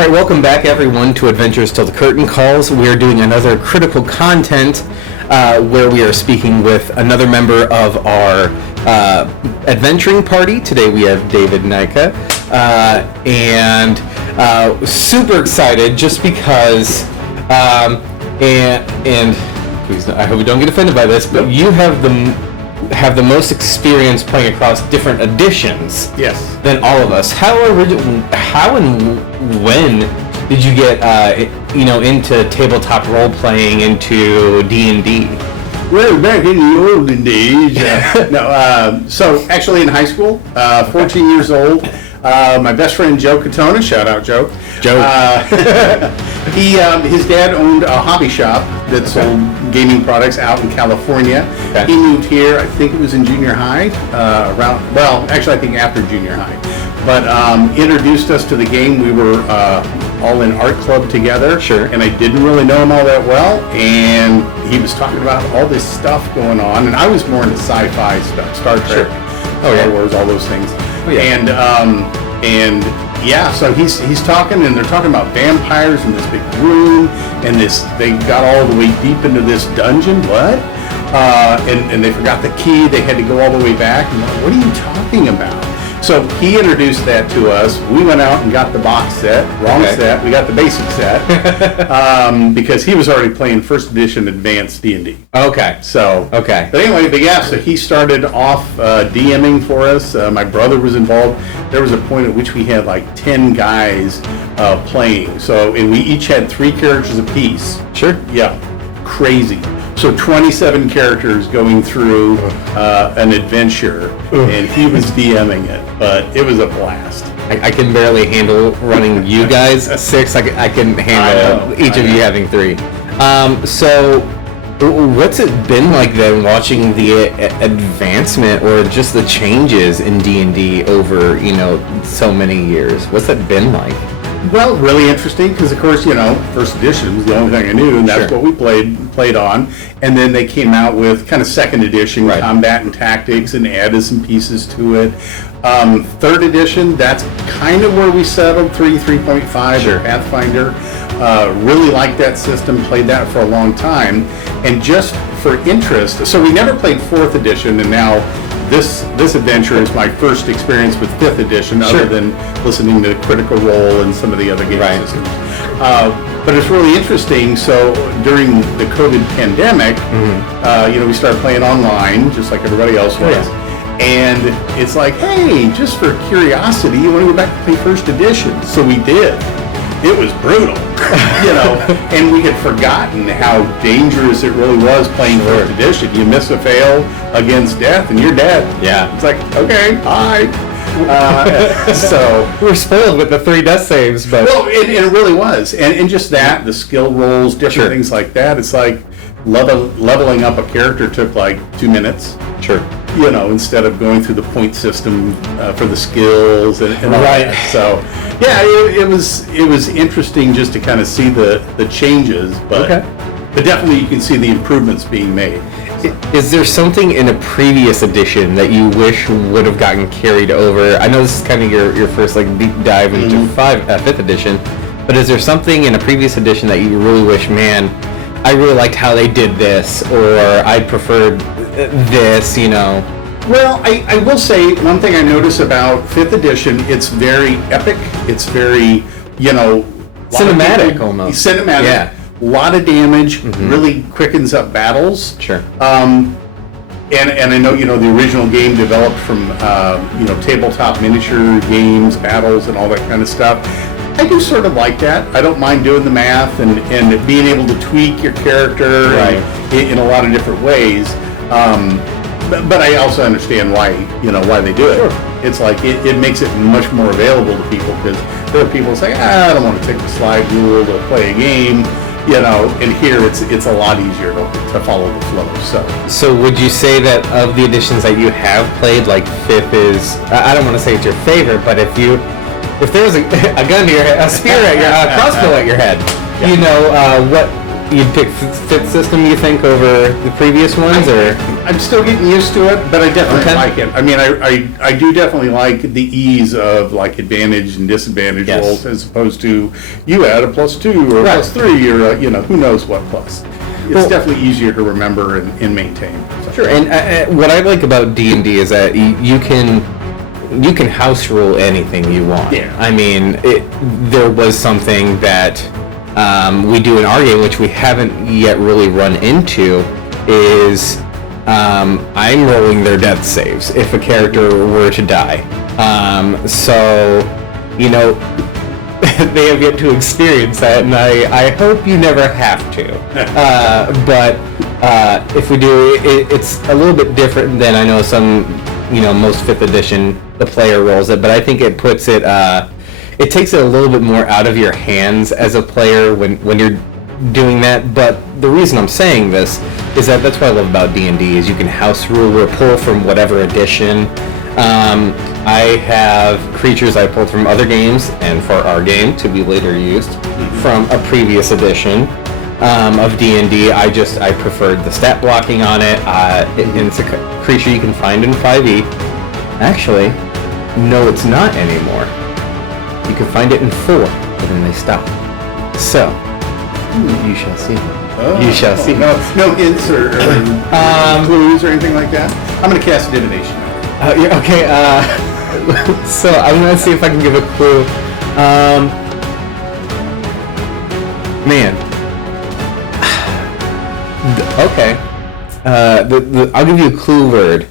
right, welcome back everyone to Adventures Till the Curtain Calls. We are doing another critical content where we are speaking with another member of our adventuring party. Today we have David Nika, and super excited just because, and please, I hope you don't get offended by this, but you have the most experience playing across different editions than all of us. How and when did you get into tabletop role playing, into D&D? Well, back in the olden days, so actually in high school, 14 years old, my best friend Joe Katona, shout out Joe. His dad owned a hobby shop that sold gaming products out in California. Okay. He moved here, I think it was in junior high, I think after junior high. But introduced us to the game. We were all in art club together. Sure. And I didn't really know him all that well. And he was talking about all this stuff going on. And I was more into sci-fi stuff, Star Trek, Star Wars, all those things. Oh, yeah. So he's talking, and they're talking about vampires in this big room, and they got all the way deep into this dungeon. What? And they forgot the key. They had to go all the way back. And like, what are you talking about? So he introduced that to us. We went out and got the box set. Wrong set. We got the basic set because he was already playing first edition advanced D&D. Okay. But anyway, so he started off DMing for us. My brother was involved. There was a point at which we had like 10 guys playing. And we each had 3 characters apiece. Sure. Yeah. Crazy. So 27 characters going through an adventure, and he was DMing it, but it was a blast. I can barely handle running you guys 6. I can handle each of you having 3. So what's it been like then, watching the advancement or just the changes in D&D over so many years? What's that been like? Well, really interesting because, of course, first edition was the only thing I knew, and that's what we played on. And then they came out with kind of second edition, combat and tactics, and added some pieces to it. Third edition, that's kind of where we settled, 3.5, Pathfinder. Really liked that system, played that for a long time. And just for interest, so we never played 4th edition, and now this adventure is my first experience with 5th edition, other than listening to Critical Role and some of the other game systems. But it's really interesting. So during the COVID pandemic, we started playing online, just like everybody else was. And it's like, hey, just for curiosity, you want to go back and play first edition? So we did. It was brutal, and we had forgotten how dangerous it really was playing first edition. You miss a fail against death, and you're dead. Yeah. It's like, okay, hi. So we were spoiled with the 3 death saves, but it really was, and just that, the skill rolls, different things like that. It's like leveling up a character took like 2 minutes. Sure. Instead of going through the point system for the skills and all that. So, yeah, it was interesting just to kind of see the changes, but definitely you can see the improvements being made. Is there something in a previous edition that you wish would have gotten carried over? I know this is kind of your first deep dive into 5th edition, but is there something in a previous edition that you really wish, man, I really liked how they did this, or I preferred this, Well, I will say one thing I notice about 5th edition, it's very epic. It's very, cinematic almost. Cinematic. Yeah. A lot of damage, really quickens up battles. Sure. And I know, the original game developed from, tabletop miniature games, battles, and all that kind of stuff. I do sort of like that. I don't mind doing the math and being able to tweak your character in a lot of different ways. But I also understand why they do it. Sure. It's like it makes it much more available to people, because there are people who say, I don't want to take the slide rule to play a game, and here it's a lot easier to follow the flow. So would you say that of the editions that you have played, 5th is, I don't want to say it's your favorite, but if there was a gun to your head, a spear at your crossbow at your head, you'd pick fifth system, you think, over the previous ones, or? I'm still getting used to it, but I definitely like it. I mean, I do definitely like the ease of like advantage and disadvantage rolls, as opposed to you add a +2 or +3 or who knows what plus. It's definitely easier to remember and maintain. So. Sure, and what I like about D&D is that you can house rule anything you want. Yeah. I mean, there was something that we do in our game, which we haven't yet really run into, is I'm rolling their death saves if a character were to die. So, they have yet to experience that, and I hope you never have to. But if we do, it's a little bit different than I know some, most 5th edition, the player rolls it, but I think it puts it, it takes it a little bit more out of your hands as a player when you're doing that. But the reason I'm saying this is that that's what I love about D&D is you can house rule or pull from whatever edition. I have creatures I pulled from other games and for our game to be later used from a previous edition of D&D. I preferred the stat blocking on it. It's a creature you can find in 5e. Actually, no, it's not anymore. You can find it in 4, but then they stop. So, you shall see. You shall see. No hints or clues or anything like that? I'm going to cast divination. Okay, so I'm going to see if I can give a clue. Man. Okay. I'll give you a clue word,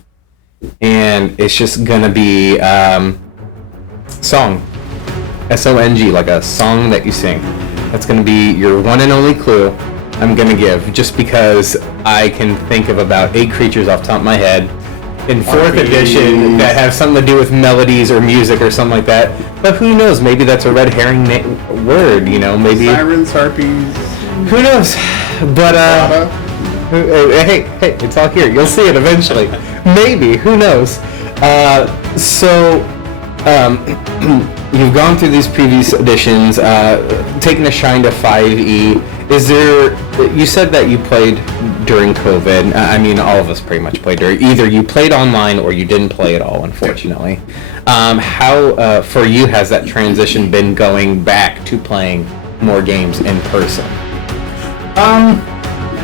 and it's just going to be song. S-O-N-G, like a song that you sing. That's going to be your one and only clue I'm going to give, just because I can think of about 8 creatures off the top of my head in 4th edition that have something to do with melodies or music or something like that. But who knows? Maybe that's a red herring word, maybe... Sirens, harpies... Who knows? But, hey, it's all here. You'll see it eventually. Maybe. Who knows? You've gone through these previous editions, taking a shine to 5e. You said that you played during COVID. I mean, all of us pretty much played during. Either you played online or you didn't play at all, unfortunately. How, for you, has that transition been going back to playing more games in person?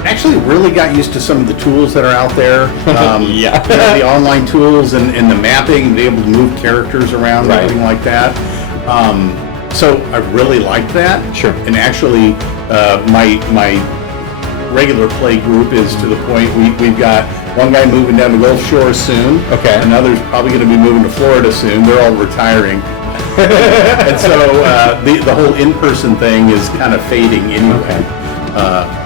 Actually really got used to some of the tools that are out there. The online tools and the mapping, and be able to move characters around and everything like that. So I really liked that. Sure. And actually, my regular play group is to the point we've got one guy moving down to Gulf Shore soon. Okay. Another's probably going to be moving to Florida soon. They're all retiring. And so the whole in-person thing is kind of fading anyway.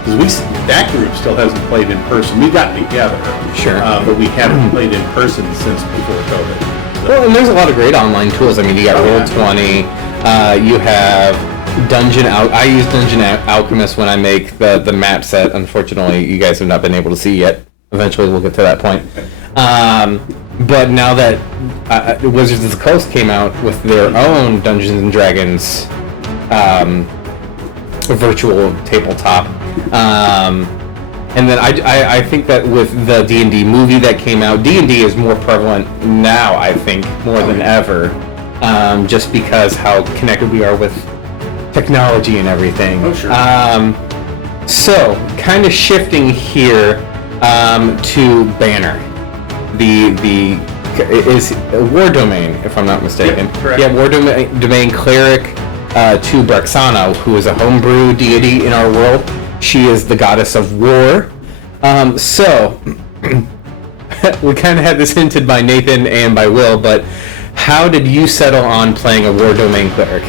Because that group still hasn't played in person. We've gotten together, but we haven't played in person since before COVID. So. Well, and there's a lot of great online tools. I mean, you got Roll20. You have Dungeon I use Dungeon Alchemist when I make the map set. Unfortunately, you guys have not been able to see yet. Eventually, we'll get to that point. But now that Wizards of the Coast came out with their own Dungeons and Dragons virtual tabletop, and then I think that with the D&D movie that came out, D&D is more prevalent now, I think, more than ever, just because how connected we are with technology and everything. Oh, sure. So, kind of shifting here to Banner. Is War Domain, if I'm not mistaken. Yep, correct. Yeah, War Domain cleric to Braxana, who is a homebrew deity in our world. She is the goddess of war. So, we kind of had this hinted by Nathan and by Will, but how did you settle on playing a War Domain cleric?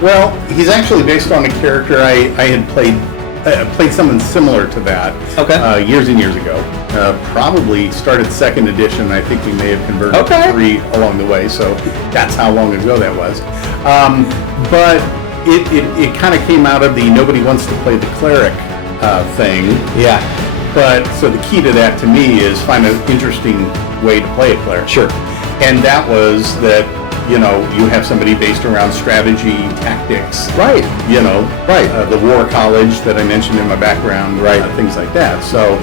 Well, he's actually based on a character I had played something similar to that years and years ago. Probably started 2nd edition. I think we may have converted to 3 along the way, so that's how long ago that was. But it kind of came out of the nobody wants to play the cleric thing. Yeah. But so the key to that to me is find an interesting way to play a cleric. Sure. And that was that you know, you have somebody based around strategy, tactics. Right. You know. Right. The war college that I mentioned in my background. Right. Things like that. So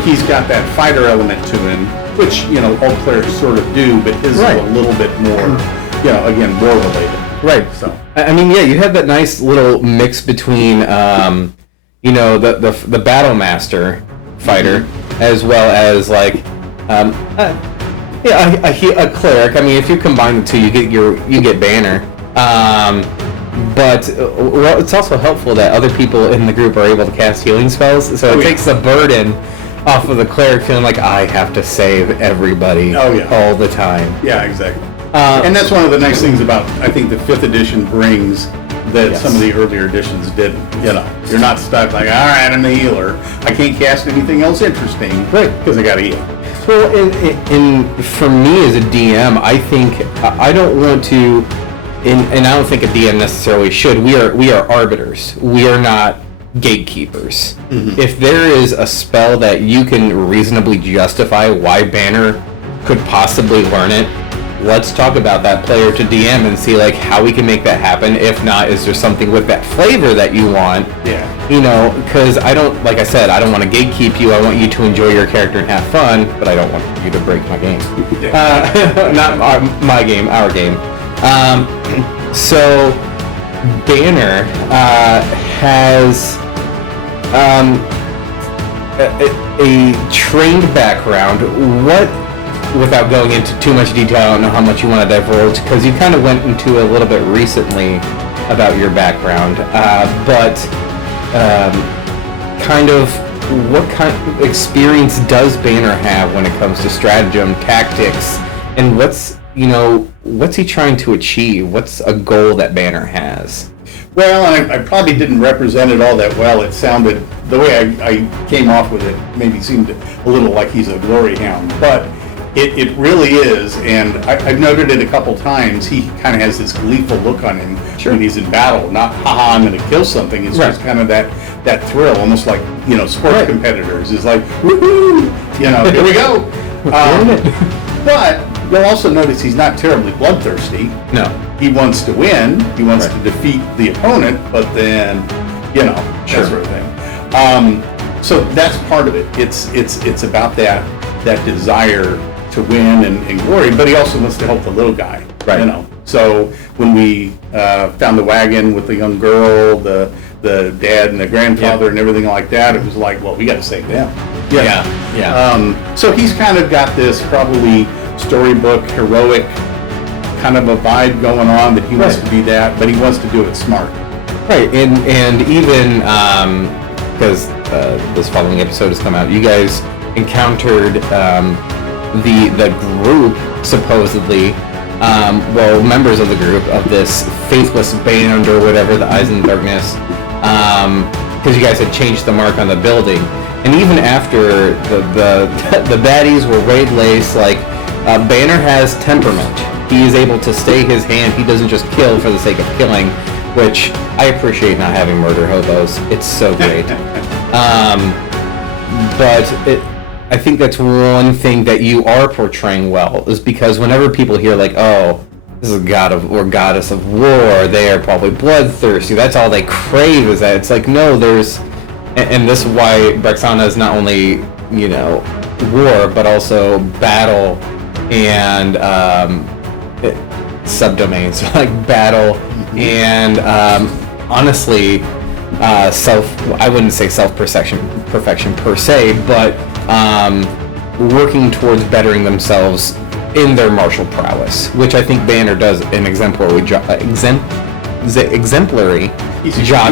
he's got that fighter element to him, which, you know, all clerics sort of do, but his is a little bit more, you know, again, war related. Right. So. I mean, yeah, you have that nice little mix between, you know, the battle master fighter, as well as like, a cleric. I mean, if you combine the two, you get Banner. But well, it's also helpful that other people in the group are able to cast healing spells, so it takes the burden off of the cleric feeling like I have to save everybody all the time. Yeah, exactly. And that's one of the nice things about, I think, the 5th edition brings that some of the earlier editions didn't. You know, you're not stuck like, all right, I'm the healer. I can't cast anything else interesting, because I got to heal. Well, for me as a DM, I think I don't want to, and I don't think a DM necessarily should. We are arbiters. We are not gatekeepers. Mm-hmm. If there is a spell that you can reasonably justify why Banner could possibly learn it, let's talk about that player to DM and see like how we can make that happen. If not, is there something with that flavor that you want? Yeah. You know, because I don't, like I said, I don't want to gatekeep you. I want you to enjoy your character and have fun, but I don't want you to break my game. Not my game, our game. So Banner has a trained background. What? Without going into too much detail, I don't know how much you want to divulge, because you kind of went into a little bit recently about your background, but kind of what kind of experience does Banner have when it comes to stratagem, tactics, and what's he trying to achieve? What's a goal that Banner has? Well, I probably didn't represent it all that well. It sounded, the way I came off with it maybe seemed a little like he's a glory hound, but it really is, and I've noted it a couple times. He kind of has this gleeful look on him when he's in battle. Not, haha, I'm going to kill something. It's just kind of that thrill, almost like, you know, sports competitors. It's like, woohoo, you know, here we go. But you'll also notice he's not terribly bloodthirsty. No. He wants to win. He wants to defeat the opponent, but then, you know, that sort of thing. So that's part of it. It's about that desire to win and glory, but he also wants to help the little guy, you know. So when we found the wagon with the young girl, the dad and the grandfather and everything like that, it was like, well, we got to save them. So he's kind of got this probably storybook, heroic kind of a vibe going on, that he wants to be that, but he wants to do it smart. Right, and even because this following episode has come out, you guys encountered the group, supposedly, members of the group of this faithless band or whatever, the Eyes in the Darkness, because you guys had changed the mark on the building. And even after the baddies were waylaid, like, Banner has temperament. He is able to stay his hand. He doesn't just kill for the sake of killing, which I appreciate not having murder hobos. It's so great. But I think that's one thing that you are portraying well, is because whenever people hear like, oh, this is a god of or goddess of war, they are probably bloodthirsty, that's all they crave is that. It's like, no, there's, and this is why Brexana is not only, you know, war, but also battle and subdomains, like battle and honestly, I wouldn't say perfection per se, but working towards bettering themselves in their martial prowess, which I think Banner does an exemplary job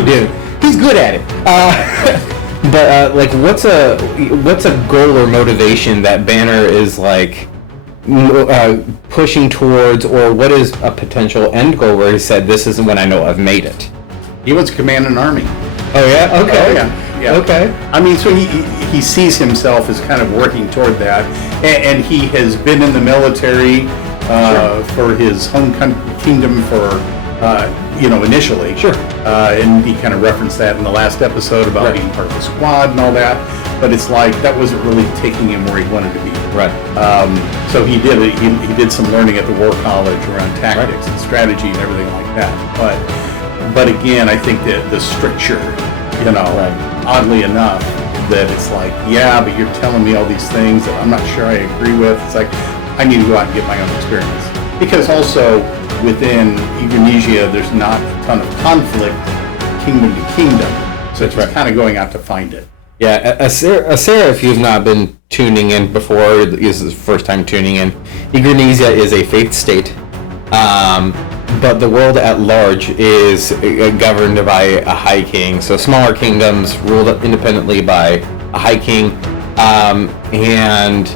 doing. He's good at it. But like, what's a goal or motivation that Banner is like pushing towards, or what is a potential end goal where he said, this is when I know I've made it? He wants to command an army. Oh yeah? Okay. Oh, yeah. Okay. I mean, so he sees himself as kind of working toward that, and he has been in the military for his home kingdom for initially. Sure. And he kind of referenced that in the last episode about being part of the squad and all that. But it's like that wasn't really taking him where he wanted to be. Right. So he did it. He did some learning at the War College around tactics and strategy and everything like that. But again, I think that the stricture, oddly enough, that it's like, yeah, but you're telling me all these things that I'm not sure I agree with. It's like, I need to go out and get my own experience. Because also, within Indonesia, there's not a ton of conflict kingdom to kingdom. So it's kind of going out to find it. Yeah, Asera, if you've not been tuning in before, this is the first time tuning in, Indonesia is a faith state. But the world at large is governed by a high king. So smaller kingdoms ruled independently by a high king. And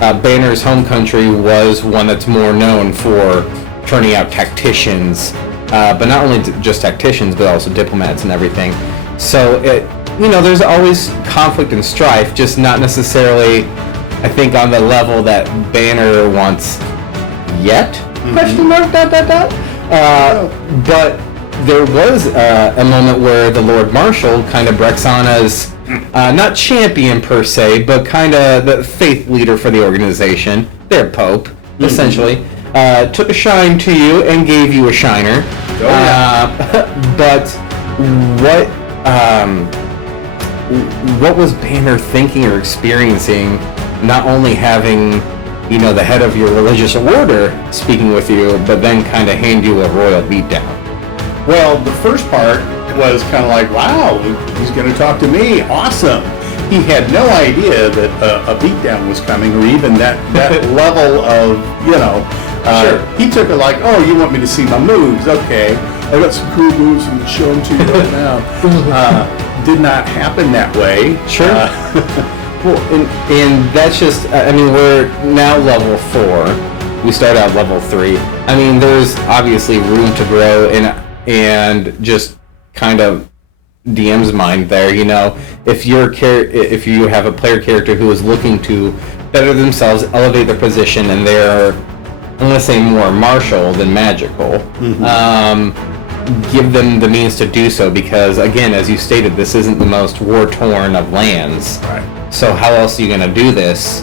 Banner's home country was one that's more known for turning out tacticians. But not only just tacticians, but also diplomats and everything. So, there's always conflict and strife, just not necessarily, I think, on the level that Banner wants yet. Question mark, ... But there was a moment where the Lord Marshal, kind of Brexana's, not champion per se, but kind of the faith leader for the organization, their pope, essentially, took a shine to you and gave you a shiner. But what was Banner thinking or experiencing, not only having the head of your religious order speaking with you, but then kind of hand you a royal beatdown? Well, the first part was kind of like, wow, he's going to talk to me. Awesome. He had no idea that a beatdown was coming, or even that level of, Sure. He took it like, oh, you want me to see my moves? Okay. I got some cool moves and I'm showing to you right now. Did not happen that way. Sure. Well, and that's just, we're now level 4. We start out level 3. There's obviously room to grow and just kind of DM's mind there, if if you have a player character who is looking to better themselves, elevate their position, and they're, I'm going to say, more martial than magical, give them the means to do so, because, again, as you stated, this isn't the most war-torn of lands. Right. So how else are you going to do this?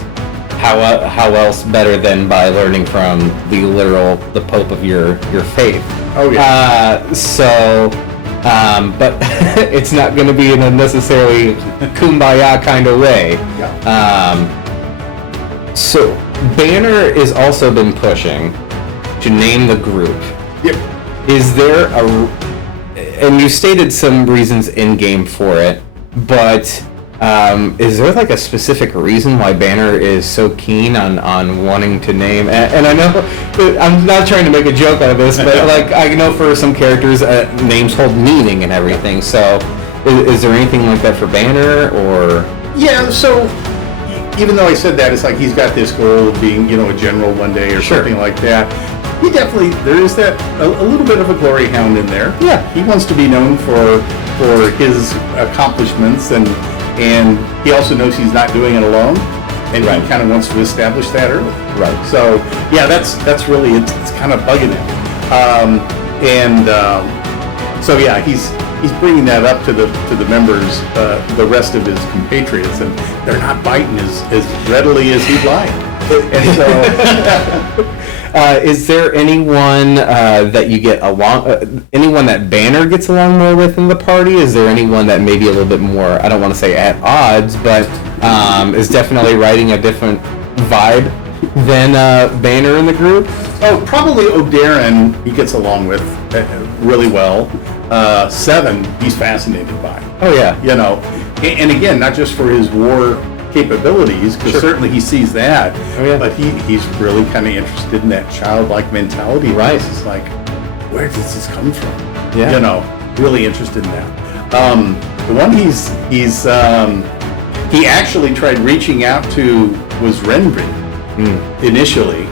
How else better than by learning from the Pope of your faith? Oh, yeah. But it's not going to be in a necessarily kumbaya kind of way. Yeah. So Banner has also been pushing to name the group. Yep. Is there and you stated some reasons in game for it, but is there like a specific reason why Banner is so keen on wanting to name? And I know I'm not trying to make a joke out of this, but I know for some characters names hold meaning and everything. So is there anything like that for Banner, or? Yeah. So even though I said that, it's like he's got this goal of being a general one day or something like that. He definitely, there is that a little bit of a glory hound in there. Yeah. He wants to be known for his accomplishments, and he also knows he's not doing it alone, and he kind of wants to establish that early. Right. So yeah, that's really it's kind of bugging him, so yeah, he's bringing that up to the members, the rest of his compatriots, and they're not biting as readily as he'd like. And so. Is there anyone that you get along, anyone that Banner gets along more with in the party? Is there anyone that maybe a little bit more, I don't want to say at odds, but is definitely riding a different vibe than Banner in the group? Oh, probably O'Darin he gets along with really well. Seven, he's fascinated by. Oh, yeah. And again, not just for his war capabilities, because certainly he sees that, but he's really kind of interested in that childlike mentality. Right. It's like, where does this come from? Yeah. Really interested in that. The one he actually tried reaching out to was Renbrin initially,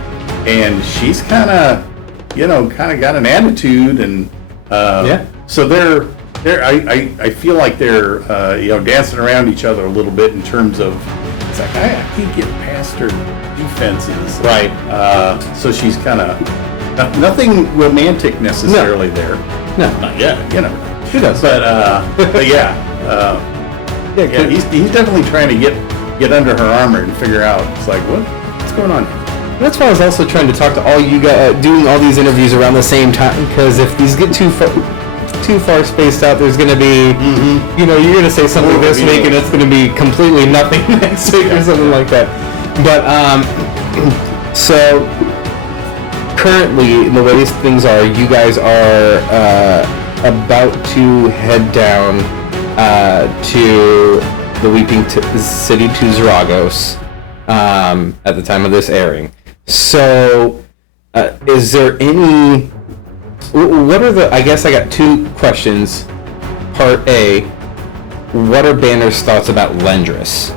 and she's kind of got an attitude, and so I feel like they're dancing around each other a little bit in terms of, it's like I can't get past her defenses. Right. So she's kind of Nothing romantic necessarily there. No. Not yet. You never know. Who does? But yeah. Yeah, he's definitely trying to get under her armor and figure out. It's like, what's going on here? That's why I was also trying to talk to all you guys, doing all these interviews around the same time, because if these get too far spaced out, there's going to be, you're going to say something this week and it's going to be completely nothing next week or something like that. But, so, currently, the way things are, you guys are about to head down to the Weeping City to Zaragos at the time of this airing. So, is there any... What are the... I guess I got two questions. Part A, what are Banner's thoughts about Lendris?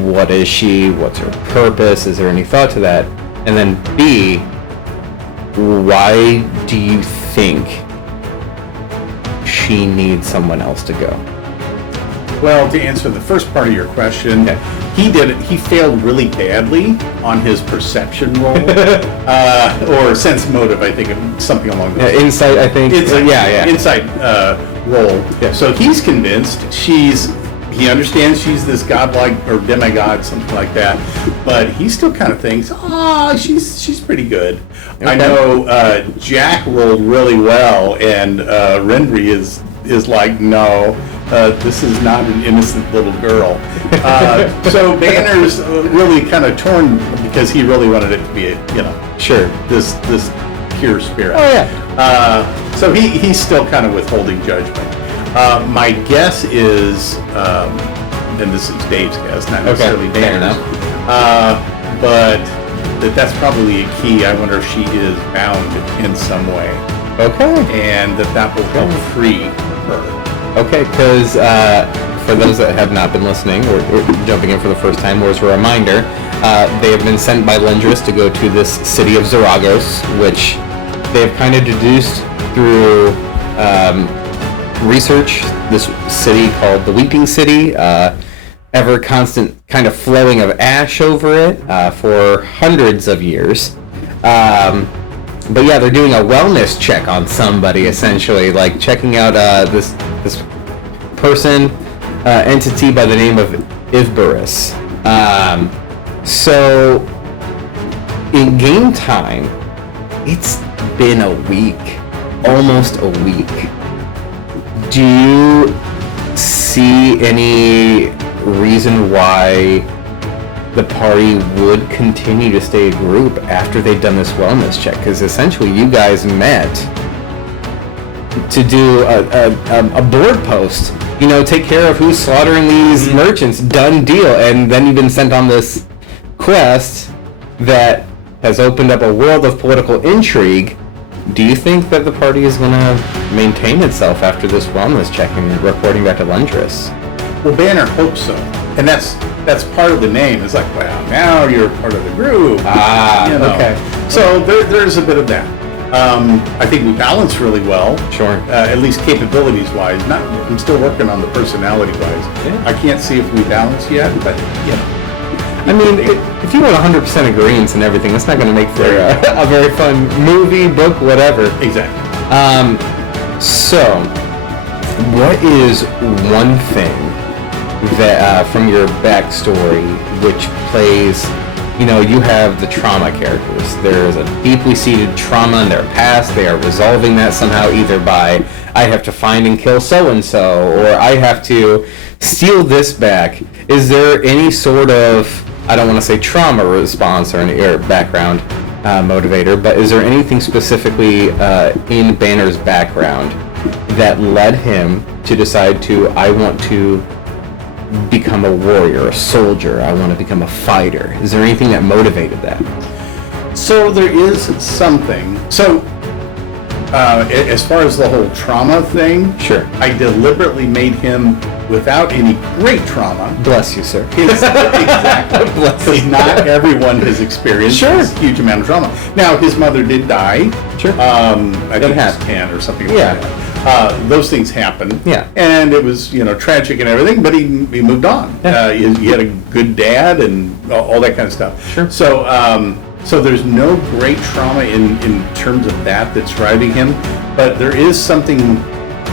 What is she? What's her purpose? Is there any thought to that? And then B, why do you think she needs someone else to go? Well, to answer the first part of your question, he failed really badly on his perception roll, or sense motive, I think, something along those lines. Insight, I think. Insight roll. Yeah. So he's convinced he understands she's this godlike or demigod, something like that, but he still kind of thinks, she's pretty good. Okay. I know Jack rolled really well, and Rendry is like, no. This is not an innocent little girl. So Banner's really kind of torn because he really wanted it to be, this pure spirit. Oh yeah. So he's still kind of withholding judgment. My guess is, and this is Dave's guess, not necessarily Banner's, but that's probably a key. I wonder if she is bound in some way. Okay. And that will help free her. Okay, because for those that have not been listening or jumping in for the first time, or as a reminder, they have been sent by Lendris to go to this city of Zaragos, which they have kind of deduced through research. This city called the Weeping City, ever constant kind of flowing of ash over it for hundreds of years. But yeah, they're doing a wellness check on somebody, essentially, like checking out this person, entity by the name of Ivbarus. So, in game time, it's been a week, almost a week. Do you see any reason why the party would continue to stay a group after they've done this wellness check? Because essentially you guys met to do a board post, take care of who's slaughtering these merchants, done deal, and then you've been sent on this quest that has opened up a world of political intrigue. Do you think that the party is going to maintain itself after this wellness check and reporting back to Lendris? Well, Banner hopes so, and that's part of the name. It's like, wow, now you're part of the group. Okay. So there's a bit of that. I think we balance really well. Sure. At least capabilities-wise. I'm still working on the personality-wise. Yeah. I can't see if we balance yet, but I mean, if you want 100% agreements and everything, it's not going to make for a very fun movie, book, whatever. Exactly. So, what is one thing that from your backstory which plays, you have the trauma characters. There's a deeply seated trauma in their past. They are resolving that somehow, either by, I have to find and kill so-and-so, or I have to steal this back. Is there any sort of, I don't want to say trauma response or background motivator, but is there anything specifically in Banner's background that led him to decide I want to become a warrior, a soldier, I want to become a fighter? Is there anything that motivated that? So there is something. So as far as the whole trauma thing, sure, I deliberately made him without any great trauma. Bless you, sir. Exactly. Because not everyone has experienced this huge amount of trauma. Now, his mother did die. Sure. I think it was 10 or something like that. Those things happen. Yeah. And it was, tragic and everything, but he moved on. Yeah. He had a good dad and all that kind of stuff. Sure. So, So there's no great trauma in terms of that's driving him, but there is something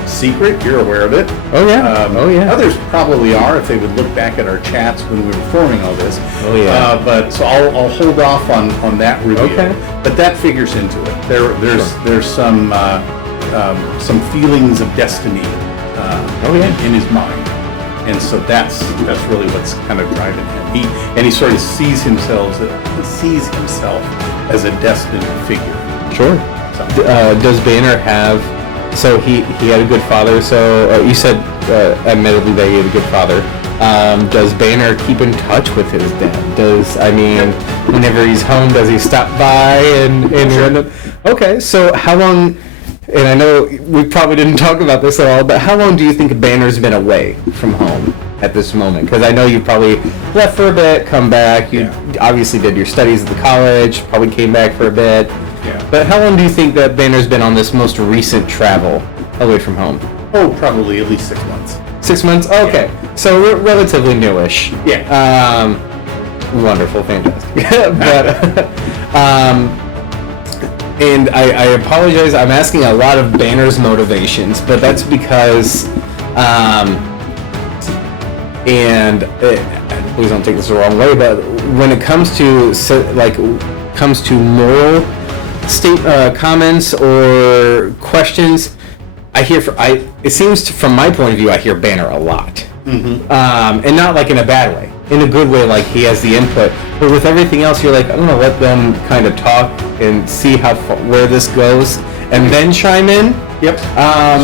secret. You're aware of it. Oh yeah. Others probably are if they would look back at our chats when we were forming all this. Oh yeah. But so I'll hold off on that review. Okay. But that figures into it. There's some feelings of destiny in his mind, and so that's really what's kind of driving him. He sort of sees himself as a destined figure. Sure. So. Does Banner have? So he had a good father. So you said, admittedly, that he had a good father. Does Banner keep in touch with his dad? Whenever he's home, does he stop by and sure. Okay, so how long? And I know we probably didn't talk about this at all, but how long do you think Banner's been away from home at this moment? Because I know you probably left for a bit, come back. You obviously did your studies at the college, probably came back for a bit. Yeah. But how long do you think that Banner's been on this most recent travel away from home? Oh, probably at least 6 months. 6 months? Okay. Yeah. So relatively newish. Yeah. Wonderful, fantastic. But and I apologize, I'm asking a lot of Banner's motivations, but that's because please don't take this the wrong way, but when it comes to moral comments or questions, it seems from my point of view, I hear Banner a lot. Mm-hmm. And not like in a bad way, in a good way, like he has the input. But with everything else, you're like, I'm gonna let them kind of talk and see where this goes, and then chime in. Yep.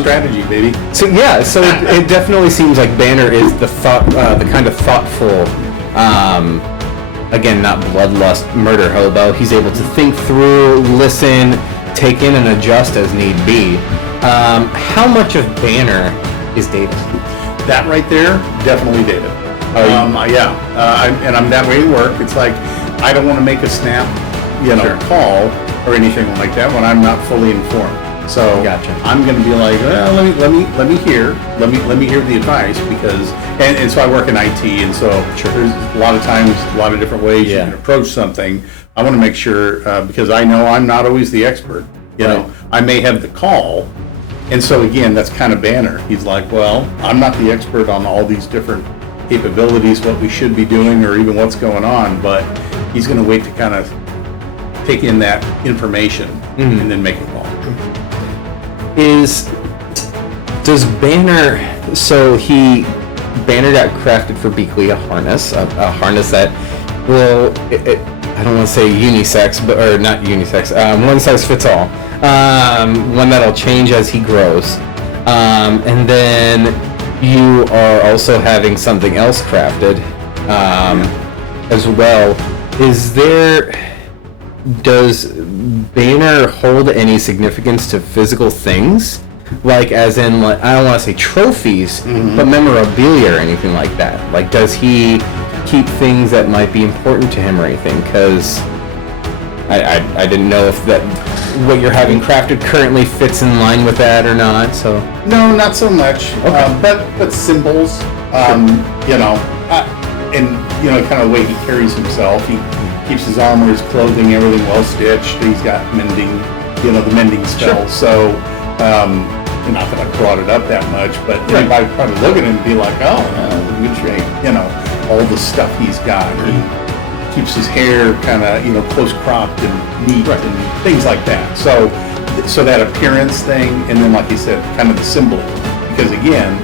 Strategy, baby. So yeah, so it definitely seems like Banner is the kind of thoughtful, again, not bloodlust murder hobo. He's able to think through, listen, take in, and adjust as need be. How much of Banner is David? That right there, definitely David. And I'm that way at work. It's like I don't want to make a snap, call or anything like that when I'm not fully informed. So gotcha. I'm going to be like, well, let me hear the advice because and so I work in IT, and so there's a lot of times a lot of different ways you can approach something. I want to make sure because I know I'm not always the expert. You know, I may have the call. And so again, that's kind of Banner. He's like, well, I'm not the expert on all these different capabilities, what we should be doing, or even what's going on, but he's going to wait to kind of take in that information and then make a call. Does Banner? So Banner got crafted for Beakley, a harness that will. I don't want to say unisex, or not unisex. One size fits all. One that'll change as he grows, and then you are also having something else crafted as well. Does Banner hold any significance to physical things? Like, as in, like, I don't want to say trophies, but memorabilia or anything like that. Like, does he keep things that might be important to him or anything? Because I didn't know if what you're having crafted currently fits in line with that or not. So no, not so much. Okay. But symbols, and kind of the way he carries himself. He keeps his armor, his clothing, everything well stitched. He's got mending, the mending spell. So, not that I brought it up that much, but anybody would probably look at him and be like, oh, in good shape. All the stuff he's got. He keeps his hair kind of, close cropped and neat and things like that. So that appearance thing, and then like you said, kind of the symbolism. Because again,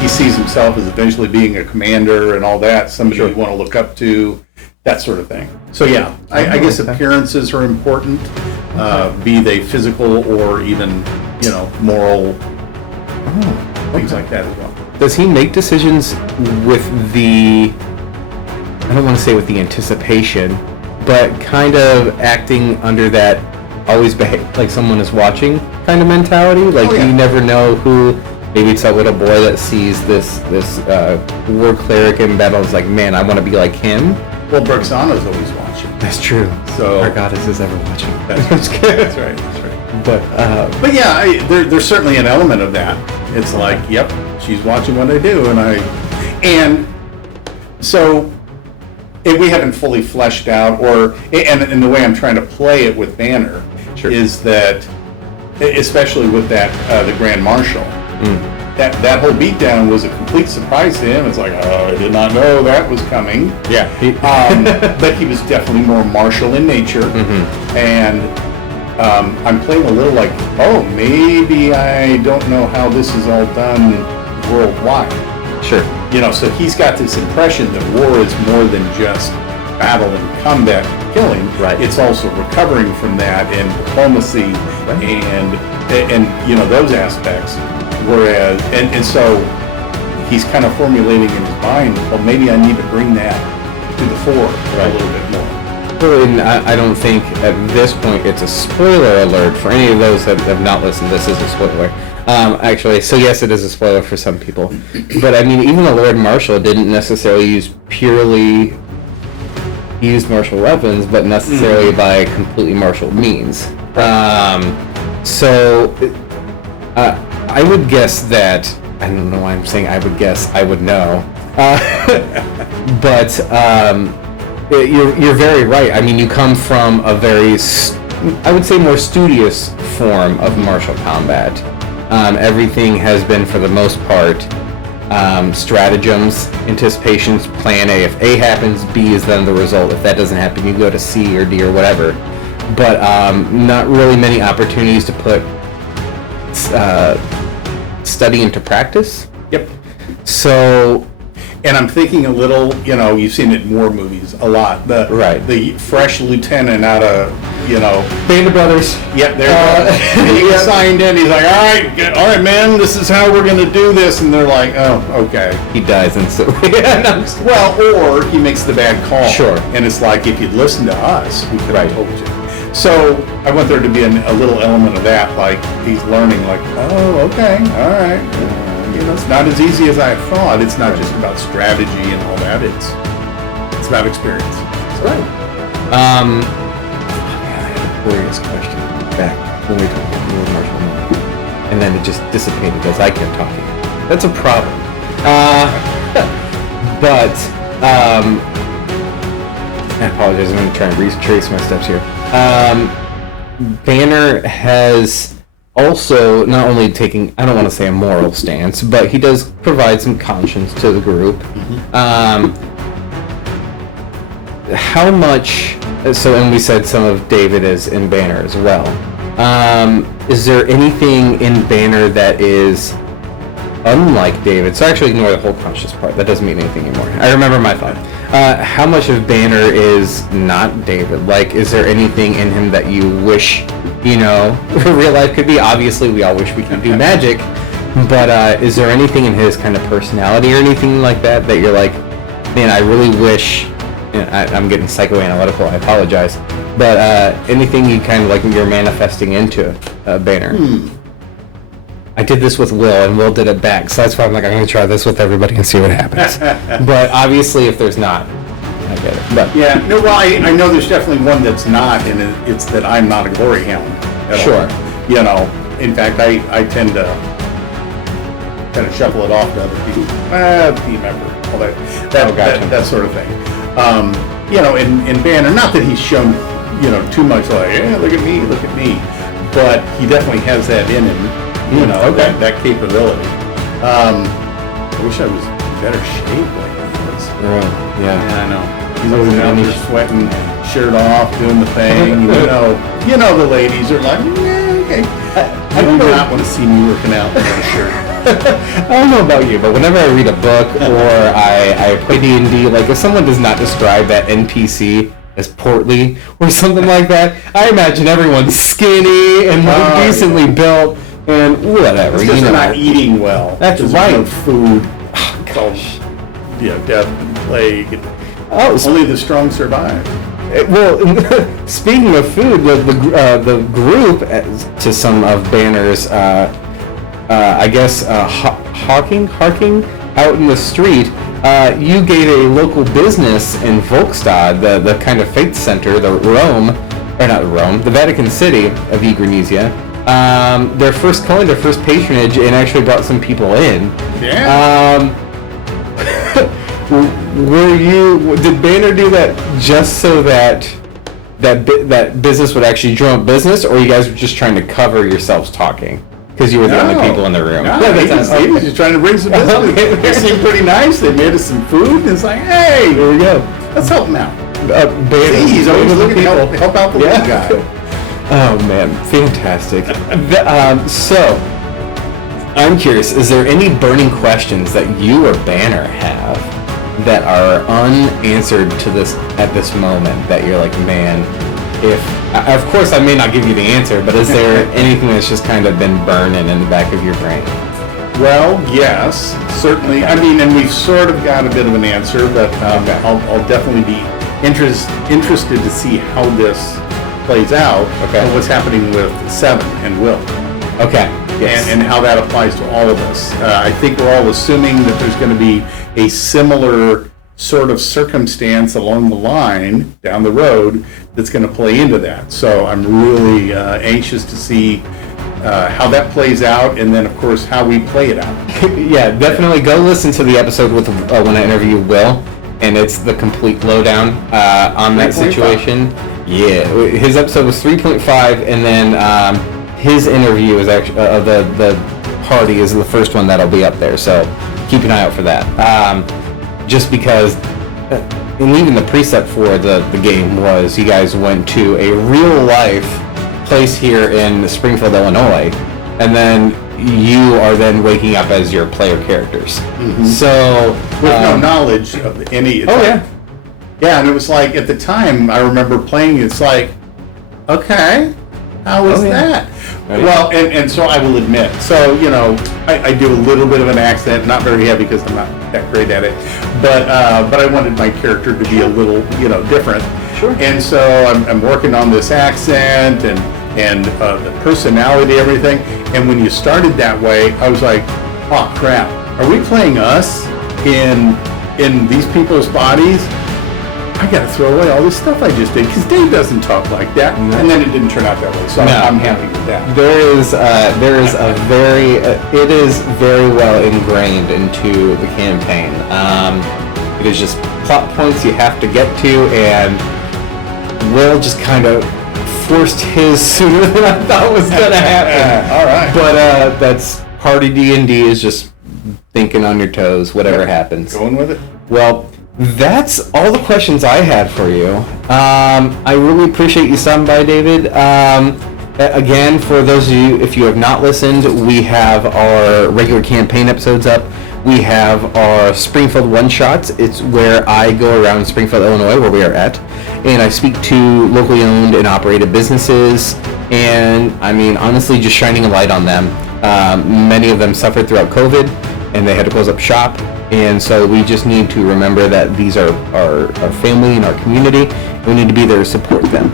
he sees himself as eventually being a commander and all that, somebody you want to look up to, that sort of thing. So yeah, I guess appearances are important, be they physical or even, moral, things like that as well. Does he make decisions with I don't want to say with the anticipation, but kind of acting under that always behave like someone is watching kind of mentality? Like, you never know who, maybe it's a little boy that sees this war cleric in battle, is like, man, I want to be like him. Well, Brixana's always watching. That's true. So our goddess is ever watching. That's right. But yeah, there's certainly an element of that. It's like, yep, she's watching what I do, and so we haven't fully fleshed out, and the way I'm trying to play it with Banner is that, especially with that the Grand Marshal, that whole beatdown was a complete surprise to him. It's like, oh, I did not know that was coming. Yeah. But he was definitely more martial in nature, and I'm playing a little like, oh, maybe I don't know how this is all done worldwide. Sure. So he's got this impression that war is more than just battle and combat killing. Right. It's also recovering from that and diplomacy and those aspects. Whereas, and so he's kind of formulating in his mind, well, maybe I need to bring that to the fore a little bit more. Well, and I don't think at this point it's a spoiler alert for any of those that have not listened. This is a spoiler. Actually, so yes, it is a spoiler for some people. But I mean, even the Lord Marshal didn't necessarily use martial weapons, but necessarily by completely martial means. I would guess that, I don't know why I'm saying I would guess, I would know. But you're very right. I mean, you come from a very, I would say, more studious form of martial combat. Everything has been, for the most part, stratagems, anticipations, plan A. If A happens, B is then the result. If that doesn't happen, you go to C or D or whatever. But not really many opportunities to put study into practice. Yep. So, and I'm thinking a little, you've seen it in war movies a lot. The fresh lieutenant out of, Band of Brothers. Yep, there he signed in. He's like, all right, man, this is how we're going to do this. And they're like, oh, okay. He dies instantly. Or he makes the bad call. Sure. And it's like, if you'd listened to us, we could have told you. So I want there to be a little element of that, like he's learning, like, oh, okay, all right. It's not as easy as I thought. It's not just about strategy and all that. It's about experience. Right. I had a glorious question back when we talked about Lord Marshal, and then it just dissipated as I kept talking. That's a problem. But I apologize. I'm going to try and retrace my steps here. Banner has also not only taking, I don't want to say a moral stance, but he does provide some conscience to the group. How much, and we said some of David is in Banner as well. Is there anything in Banner that is unlike David? So actually ignore the whole conscious part. That doesn't mean anything anymore. I remember my thought. How much of Banner is not David? Like, is there anything in him that you wish, real life could be? Obviously, we all wish we could do magic, but is there anything in his kind of personality or anything like that you're like, man, I really wish, I'm getting psychoanalytical, I apologize, but anything you kind of like you're manifesting into Banner? I did this with Will, and Will did it back, so that's why I'm like, I'm going to try this with everybody and see what happens. But obviously, if there's not, I get it. But yeah, no, well, I know there's definitely one that's not, and it's that I'm not a glory hound at all. In fact, I tend to kind of shuffle it off to other people. Team member, all that sort of thing. In Banner, not that he's shown, too much like, yeah, look at me, but he definitely has that in him. That capability. I wish I was in better shape like he was. Yeah, I know. He's always out there sweating, shirt off, doing the thing. The ladies are like, yeah, okay. I do not want to see me working out without a shirt. I don't know about you, but whenever I read a book or I play D&D, like if someone does not describe that NPC as portly or something like that, I imagine everyone's skinny and decently built. And whatever, it's just not eating well. That's right. No food. Oh, gosh. Death and plague. Only the strong survive. Well, speaking of food, the group, to some of Banner's, harking out in the street, you gave a local business in Volkstad, the kind of faith center, the Vatican City of Egrenesia. Their first patronage, and actually brought some people in. Yeah. Did Banner do that just so that business would actually drum up business, or you guys were just trying to cover yourselves talking? Because you were the only people in the room. No, he was just trying to bring some business. They seemed pretty nice. They made us some food, and it's like, hey, there we go. Let's help him out. See, he's always looking to help out the little guy. Oh man, fantastic. So, I'm curious, is there any burning questions that you or Banner have that are unanswered at this moment that you're like, man, of course I may not give you the answer, but is there anything that's just kind of been burning in the back of your brain? Well, yes, certainly. I mean, and we've sort of got a bit of an answer, but I'll definitely be interested to see how this plays out, and what's happening with Seven and Will. Okay. Yes. And how that applies to all of us. I think we're all assuming that there's going to be a similar sort of circumstance along the line down the road that's going to play into that. So I'm really anxious to see how that plays out, and then of course how we play it out. Yeah, definitely go listen to the episode with when I interview Will, and it's the complete lowdown on that situation. Yeah, his episode was 3.5, and then his interview is actually the party is the first one that'll be up there. So keep an eye out for that. Just because, and even the precept for the game was you guys went to a real life place here in Springfield, Illinois, and then you are then waking up as your player characters. Mm-hmm. So with no knowledge of any. Yeah, and it was like at the time I remember playing. It's like, okay, how is that? Right. Well, and so I will admit, so I do a little bit of an accent, not very heavy because I'm not that great at it, but I wanted my character to be a little different. Sure. And so I'm working on this accent and the personality, everything. And when you started that way, I was like, oh crap, are we playing us in these people's bodies? I gotta throw away all this stuff I just did because Dave doesn't talk like that, and then it didn't turn out that way. So I'm happy with that. It is very well ingrained into the campaign. It is just plot points you have to get to, and Will just kind of forced his sooner than I thought was gonna happen. All right, but that's party D&D is just thinking on your toes, whatever happens. Going with it. Well. That's all the questions I had for you. I really appreciate you stopping by, David. Again, for those of you, if you have not listened, we have our regular campaign episodes up. We have our Springfield one-shots. It's where I go around Springfield, Illinois, where we are at, and I speak to locally owned and operated businesses, and I mean, honestly, just shining a light on them. Many of them suffered throughout COVID, and they had to close up shop. And so we just need to remember that these are our family and our community. We need to be there to support them.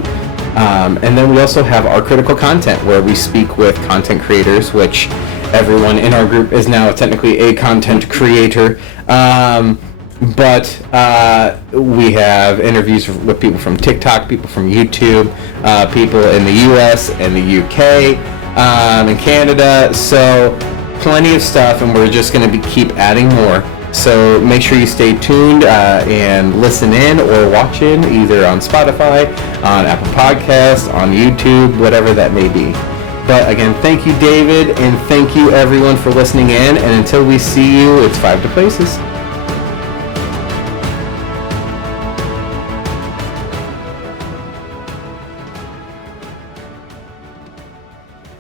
And then we also have our critical content, where we speak with content creators, which everyone in our group is now technically a content creator. But we have interviews with people from TikTok, people from YouTube, people in the US and the UK, and Canada. So plenty of stuff, and we're just going to keep adding more. So make sure you stay tuned and listen in or watch in, either on Spotify, on Apple Podcasts, on YouTube, whatever that may be. But again, thank you, David, and thank you, everyone, for listening in. And until we see you, it's 5 to Places.